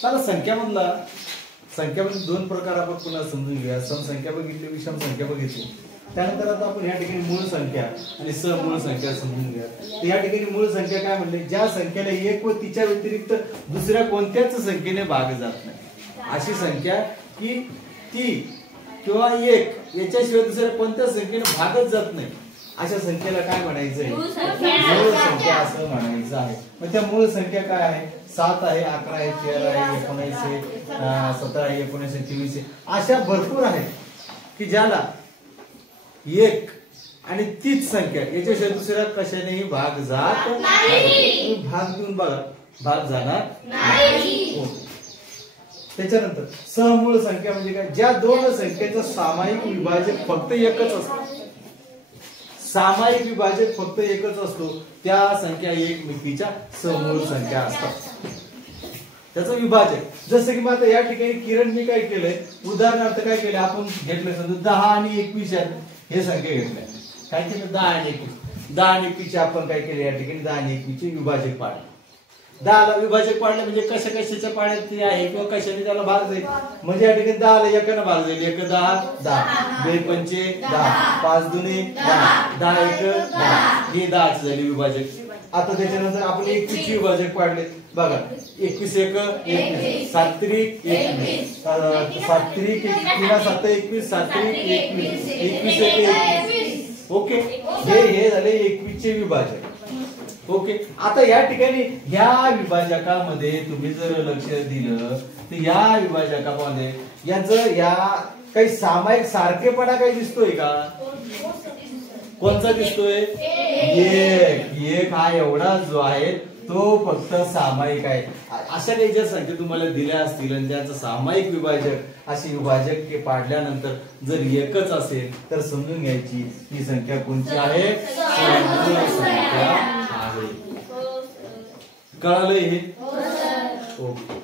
चला संख्यामध्ये दोन प्रकार आपण पुन्हा समजून घेऊया. सम संख्या बघितली, विषम संख्या बघितली. त्यानंतर आता आपण या ठिकाणी मूळ संख्या आणि समूळ संख्या समजून घेऊया. तर या ठिकाणी मूळ संख्या काय म्हणले, ज्या संख्येला एक व तिच्या व्यतिरिक्त दुसऱ्या कोणत्याच संख्येने भाग जात नाही अशी संख्या की ती किंवा एक याच्याशिवाय दुसऱ्या कोणत्याच संख्येने भागच जात नाही अशा संख्येला काय म्हणायचंय, मूळ संख्या असं म्हणायचं आहे. मग त्या मूळ संख्या काय आहे, 7 आहे, 11 आहे, 13 आहे, 19 आहे, 17 आहे, 19 आहे, 23 आहे, अशा भरपूर आहेत की ज्याला एक आणि तीच संख्या याच्याशिवाय दुसऱ्या कशानेही भाग जात नाही. भाग देऊन बघा, भाग जाणार नाही. त्याच्यानंतर समूळ संख्या म्हणजे काय, ज्या दोन संख्येचा सामायिक विभाजक फक्त एकच असतो, सामायिक विभाजक फक्त एकच असतो, त्या संख्या एकमेकीच्या समूळ संख्या असतात. त्याचं विभाजक जसं की आता या ठिकाणी किरणने काय केलंय, उदाहरणार्थ काय केलं, आपण घेतलं समजा 10 आणि 21 हे संख्या घेतल्या. काय केलं, 10 आणि 21 आपण काय केलं, या ठिकाणी 10 आणि 21 चे विभाजक पाडले. 10 ला विभाजक पाडले म्हणजे कशा कशाच्या पाड्यात ते आहे किंवा कशाने त्याला भाग जाईल. म्हणजे या ठिकाणी 10 ला एकाने भाग जाईल, 1 10 10, 2 पंचे 10, 5 दुने 10, 10 1 10, हे 10 चे झाले विभाजक. आता त्याच्यानंतर आपण 21 चे विभाजक पाडले बघा, 21 1 21, 7 3 21, 7 3 3 7 21, 7 3 21, 21 1 21. ओके, हे झाले 21 चे विभाजक. ओके, आता या ठिकाणी या विभाजकामध्ये तुम्ही जर लक्ष दिलं तर या विभाजकामध्ये याचं या काही सामायिक सारखेपणा काही दिसतोय का, कोणता दिसतोय, एक हा एवढा जो आहे तो फक्त सामायिक आहे. अशा काही ज्या संख्या तुम्हाला दिल्या असतील आणि त्याचं सामायिक विभाजक अशी विभाजक पाडल्यानंतर जर एकच असेल तर समजून घ्यायची ही संख्या कोणती आहे, समूळ संख्या आहे. कळालं हे? ओके.